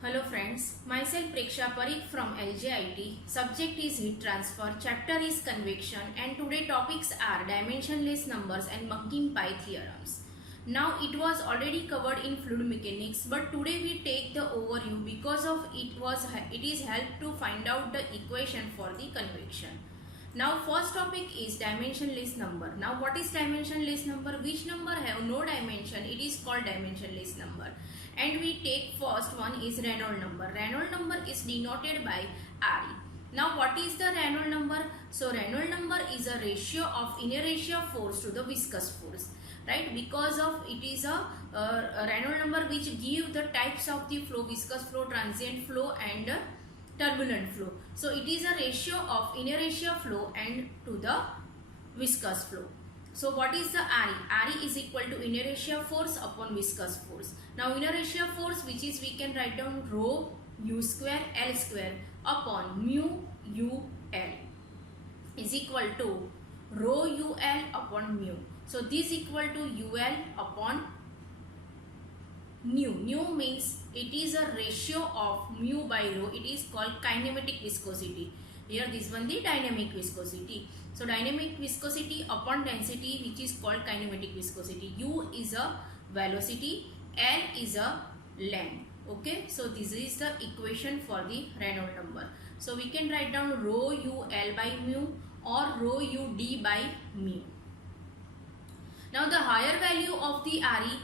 Hello friends, myself Preksha Parikh from LJIT. Subject is heat transfer, chapter is convection, and today topics are dimensionless numbers and Makin-Pie theorems. Now it was already covered in fluid mechanics, but today we take the overview because of it is helped to find out the equation for the convection. Now first topic is dimensionless number. Now what is dimensionless number? Which number have no dimension? It is called dimensionless number. And we take first one is Reynolds number. Reynolds number is denoted by Re. Now what is the Reynolds number? So Reynolds number is a ratio of inertia force to the viscous force, right? Because of it is a Reynolds number which give the types of the flow: viscous flow, transient flow, and turbulent flow. So it is a ratio of inertia flow and to the viscous flow. So what is the Re? Re is equal to inertia force upon viscous force. Now inertia force, which is we can write down rho u square L square upon mu u L is equal to rho u L upon mu. So this equal to UL upon nu. Nu means it is a ratio of mu by rho. It is called kinematic viscosity. Here this one the dynamic viscosity. So dynamic viscosity upon density, which is called kinematic viscosity. U is a velocity, L is a length. Okay, so this is the equation for the Reynolds number. So we can write down rho u L by mu or rho u D by mu. Now the higher value of the Re,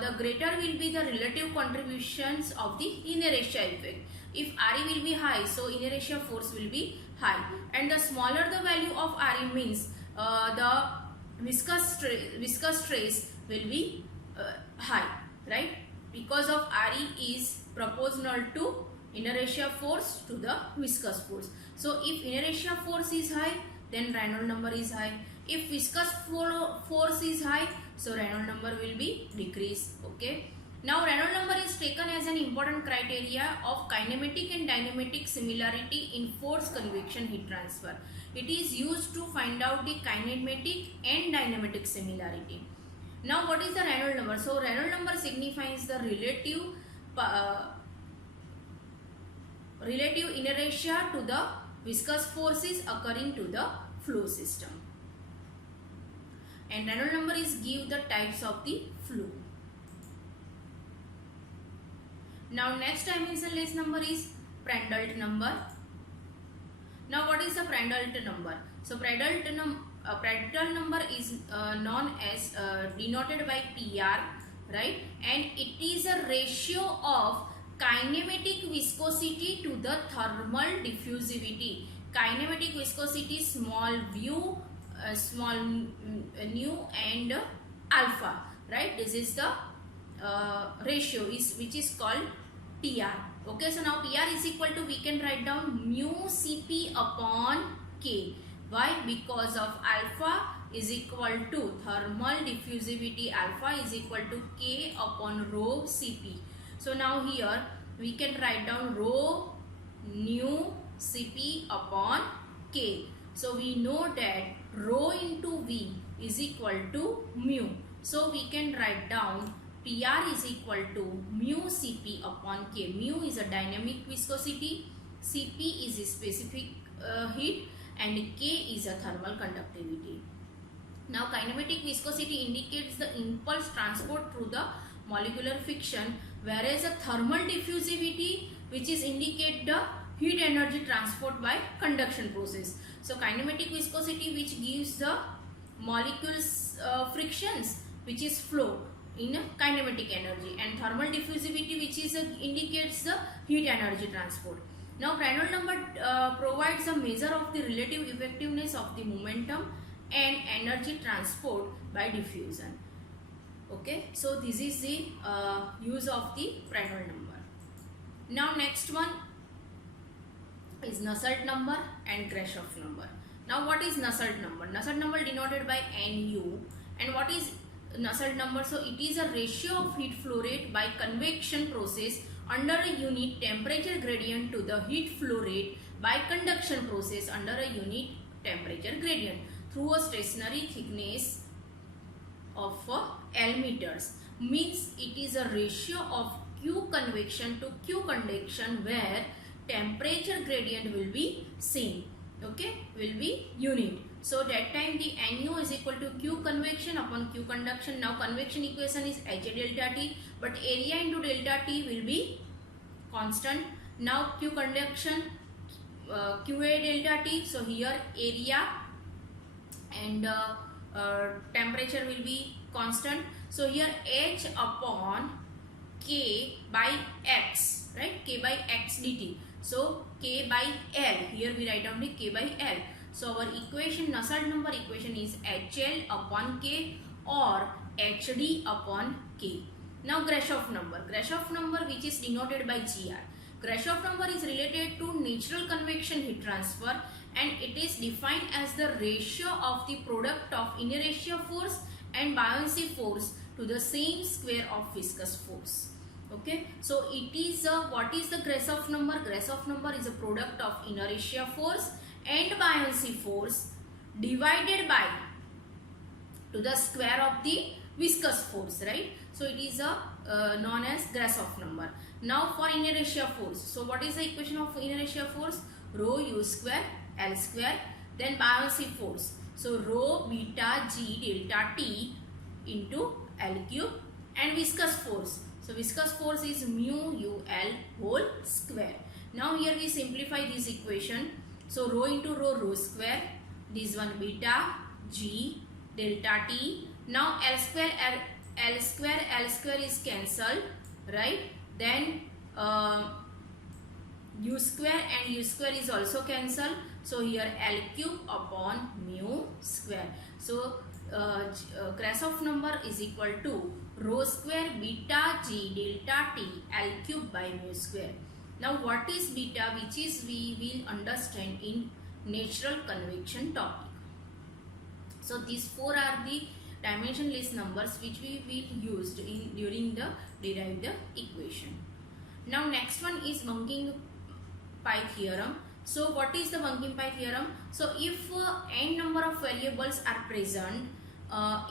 the greater will be the relative contributions of the inertia effect. If Re will be high, so inertia force will be high, and the smaller the value of Re means the viscous stress will be high, right? Because of Re is proportional to inertia force to the viscous force. So if inertia force is high, then Reynolds number is high. If viscous force is high, so Reynolds number will be decreased. Okay. Now Reynolds number is taken as an important criteria of kinematic and dynamic similarity in force convection heat transfer. It is used to find out the kinematic and dynamic similarity. Now what is the Reynolds number? So Reynolds number signifies the relative inertia to the viscous forces occurring to the flow system. And Reynolds number is give the types of the flow. Now next dimensionless number is Prandtl number. Now what is the Prandtl number? So Prandtl number is known as denoted by PR, right? And it is a ratio of kinematic viscosity to the thermal diffusivity. Kinematic viscosity small v, small nu and alpha, right? This is the ratio which is called PR. Okay, so now PR is equal to, we can write down mu Cp upon K. Why? Because of alpha is equal to thermal diffusivity, alpha is equal to K upon rho Cp. So now here we can write down rho nu Cp upon K. So we know that rho into V is equal to mu. So we can write down PR is equal to mu Cp upon K. Mu is a dynamic viscosity, Cp is a specific heat, and K is a thermal conductivity. Now kinematic viscosity indicates the impulse transport through the molecular friction, whereas a thermal diffusivity, which is indicate the heat energy transport by conduction process. So kinematic viscosity, which gives the molecules frictions, which is flow in kinematic energy, and thermal diffusivity, which is indicates the heat energy transport. Now Reynolds number provides a measure of the relative effectiveness of the momentum and energy transport by diffusion. Okay, so this is the use of the Reynolds number. Now next one is Nusselt number and Grashof number. Now what is Nusselt number? Nusselt number denoted by Nu. And what is Nusselt number? So it is a ratio of heat flow rate by convection process under a unit temperature gradient to the heat flow rate by conduction process under a unit temperature gradient through a stationary thickness of L meters. Means it is a ratio of Q convection to Q conduction where temperature gradient will be same. Okay, will be unit. So that time the Nu is equal to Q convection upon Q conduction. Now convection equation is HA delta T, but area into delta T will be constant. Now Q conduction, QA delta T. So here area and temperature will be constant. So here H upon K by X, right? K by X dt. So K by L. Here we write down the K by L. So our equation, Nusselt number equation is HL upon K or HD upon K. Now Grashof number. Grashof number which is denoted by GR. Grashof number is related to natural convection heat transfer and it is defined as the ratio of the product of inertia force and buoyancy force to the same square of viscous force. Okay, so it is what is the Grashof number? Grashof number is a product of inertia force and buoyancy force divided by to the square of the viscous force, right? So it is a known as Grashof number. Now for inertia force, so what is the equation of inertia force? Rho u square L square, then buoyancy force, so rho beta g delta T into L cube, and viscous force, so viscous force is mu u L whole square. Now here we simplify this equation, so rho into rho square, this one beta g delta T. Now L square is cancelled, right? Then u square and u square is also cancelled. So here L cube upon mu square. So Grashof number is equal to rho square beta g delta T L cube by mu square. Now what is beta, which is we will understand in natural convection topic. So these four are the dimensionless numbers which we will use during the derive the equation. Now next one is Bunking-Pai theorem. So what is the Bunking-Pai theorem? So if n number of variables are present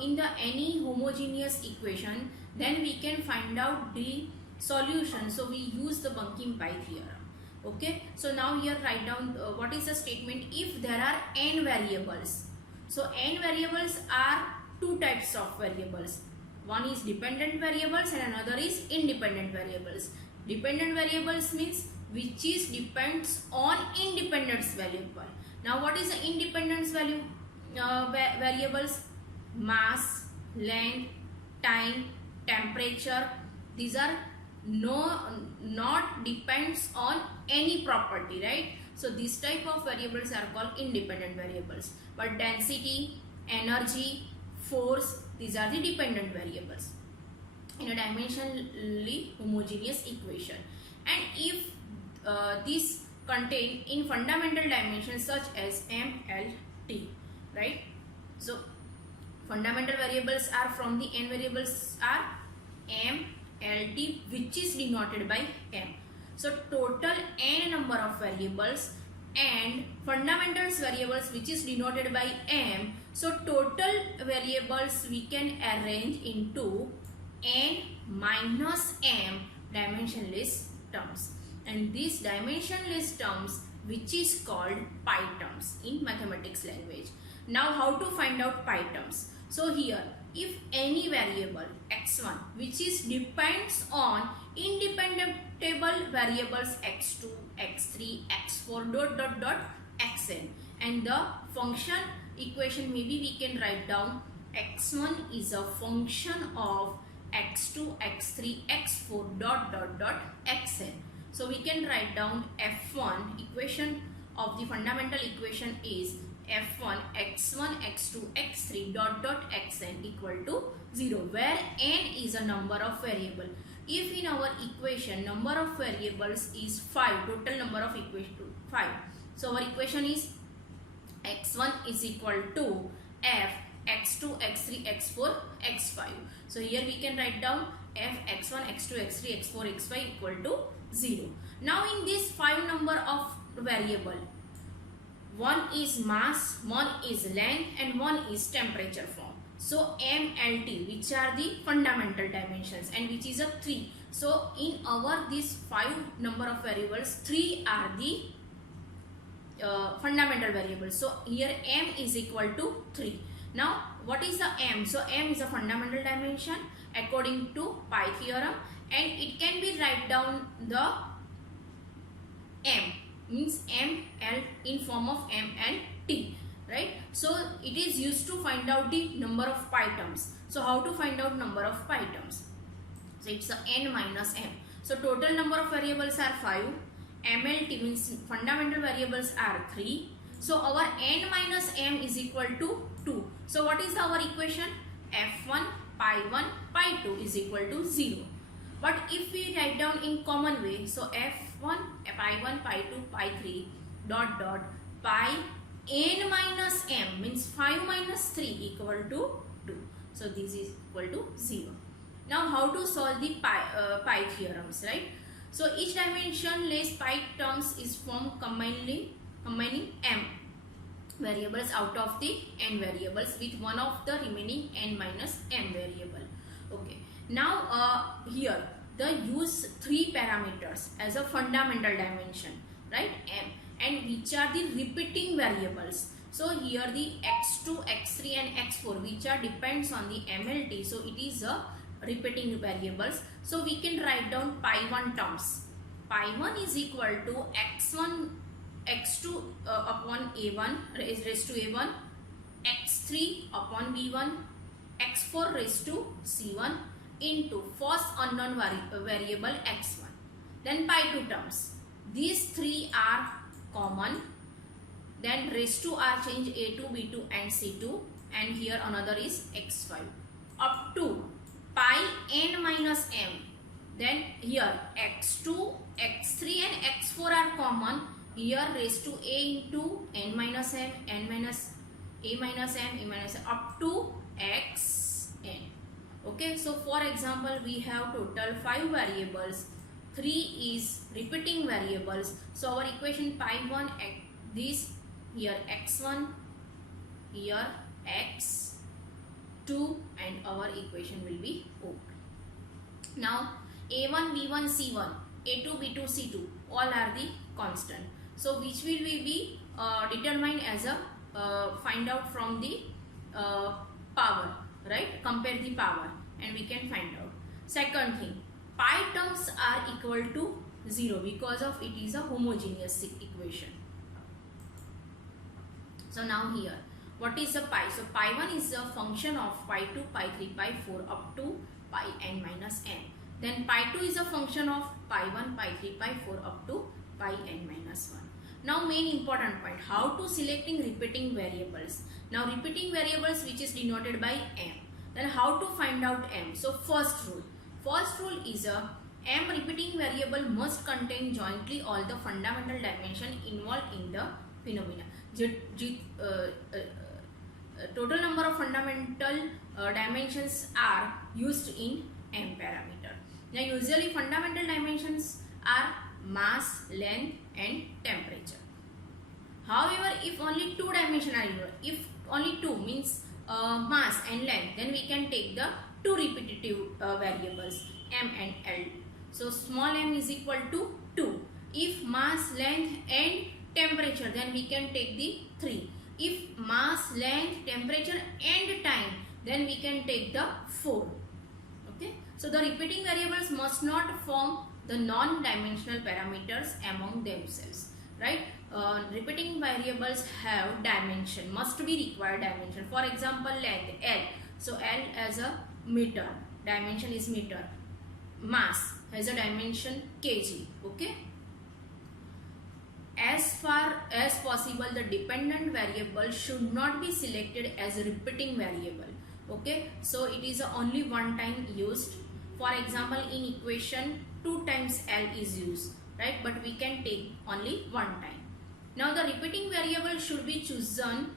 in the any homogeneous equation, then we can find out the solution. So we use the Bunking-Pai theorem. Okay, so now here write down what is the statement. If there are n variables, so n variables are two types of variables. One is dependent variables and another is independent variables. Dependent variables means which is depends on independence variable. Now what is the independence value variables? Mass, length, time, temperature. These are not depends on any property, right? So this type of variables are called independent variables. But density, energy, force, these are the dependent variables in a dimensionally homogeneous equation. And if these contain in fundamental dimensions such as M, L, T, right? So fundamental variables are from the n variables are M, L, T, which is denoted by M. So total n number of variables and fundamentals variables which is denoted by M. So total variables we can arrange into n minus M dimensionless terms, and these dimensionless terms which is called pi terms in mathematics language. Now how to find out pi terms? So here if any variable x1 which is depends on independentable variables x2, x3, x4 ... xn, and the function equation maybe we can write down x1 is a function of x2, x3, x4 ... xn. So we can write down f1 equation of the fundamental equation is f1 x1 x2 x3 ... xn equal to 0, where n is a number of variable. If in our equation number of variables is 5, total number of equation 5, so our equation is x1 is equal to f x2 x3 x4 x5. So here we can write down f x1 x2 x3 x4 x5 equal to 0. Now in this 5 number of variable, one is mass, one is length, and one is temperature form. So M, L, T, which are the fundamental dimensions, and which is a 3. So in our these 5 number of variables, 3 are the fundamental variables. So here M is equal to 3. Now what is the M? So M is a fundamental dimension according to pi theorem, and it can be write down the M means M, L in form of M and T, right? So it is used to find out the number of pi terms. So how to find out number of pi terms? So it's a N minus M. So total number of variables are 5. MLT means fundamental variables are 3. So our N minus M is equal to 2. So what is our equation? F1 pi 1 pi 2 is equal to 0. But if we write down in common way, so F1 pi 1 pi 2 pi 3 dot dot pi N minus M means 5 minus 3 equal to 2. So this is equal to 0. Now how to solve the pi theorems, right? So each dimensionless pi terms is formed combining M variables out of the N variables with one of the remaining N minus M variable. Okay. Now here the use 3 parameters as a fundamental dimension, right? M, and which are the repeating variables. So here the x2, x3 and x4 which are depends on the MLT. So it is a repeating variables. So we can write down pi 1 terms. Pi 1 is equal to x1 x2 upon a1 raised to a1, x3 upon b1, x4 raised to c1 into first unknown variable x1. Then pi 2 terms. These 3 are common. Then raised to are changed a2, b2 and c2, and here another is x5 up to pi n minus m. Then here x2, x3 and x4 are common. Here raised to a into n minus m, n minus a minus m, a minus m up to xn. Okay, so for example we have total 5 variables. 3 is repeating variables. So our equation pi 1 this here x1, here x2, and our equation will be O. Now a1, b1, c1, a2, b2, c2 all are the constant. So which will be determined as a find out from the power, right? Compare the power and we can find out. Second thing, pi terms are equal to 0 because of it is a homogeneous equation. So now here, what is a pi? So pi 1 is a function of pi 2, pi 3, pi 4 up to pi n minus m. Then pi 2 is a function of pi 1, pi 3, pi 4 up to pi n minus 1. Now main important point, how to selecting repeating variables. Now repeating variables which is denoted by m. Then how to find out m? So first rule is a m repeating variable must contain jointly all the fundamental dimension involved in the phenomena. Total number of fundamental dimensions are used in m parameter. Now usually fundamental dimensions are mass, length and temperature. However, if only 2 dimensions are used, if only 2 means mass and length, then we can take the 2 repetitive variables m and l. So small m is equal to 2. If mass, length and temperature, then we can take the 3. If mass, length, temperature and time, then we can take the 4. Okay. So the repeating variables must not form the non-dimensional parameters among themselves, right? Repeating variables have dimension, must be required dimension. For example, length L. So L as a meter, dimension is meter. Mass has a dimension kg. Okay. As far as possible, the dependent variable should not be selected as a repeating variable. Okay. So it is only one time used. For example, in equation 2 times L is used, right? But we can take only one time. Now the repeating variable should be chosen.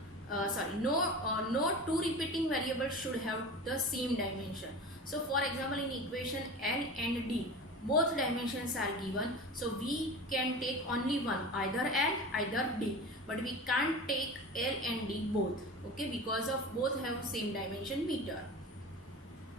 No 2 repeating variables should have the same dimension. So for example, in equation L and D, both dimensions are given. So we can take only one, either L, either D. But we can't take L and D both. okay, because of both have same dimension meter.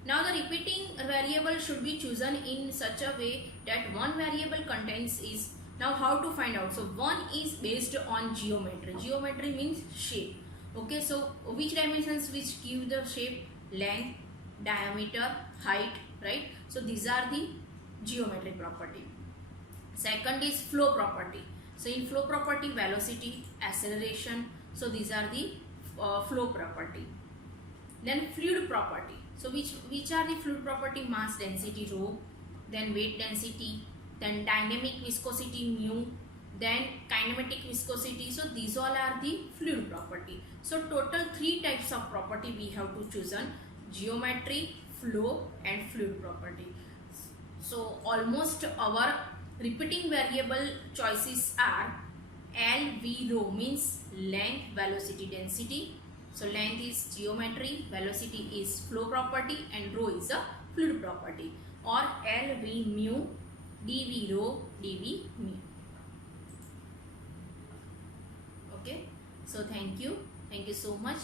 Now the repeating variable should be chosen in such a way that one variable contains is. Now how to find out? So one is based on geometry. Geometry means shape. Okay, so which dimensions which give the shape? Length, diameter, height, right? So these are the geometric property. Second is flow property. So in flow property, velocity, acceleration. So these are the flow property. Then fluid property. So which are the fluid property? Mass density rho, then weight density, then dynamic viscosity mu, then kinematic viscosity. So these all are the fluid property. So total 3 types of property we have to choose on: geometry, flow and fluid property. So almost our repeating variable choices are L, V, rho means length, velocity, density. So length is geometry, velocity is flow property and rho is a fluid property, or L, V, mu, dV, rho, dV, mu. Okay, so thank you so much.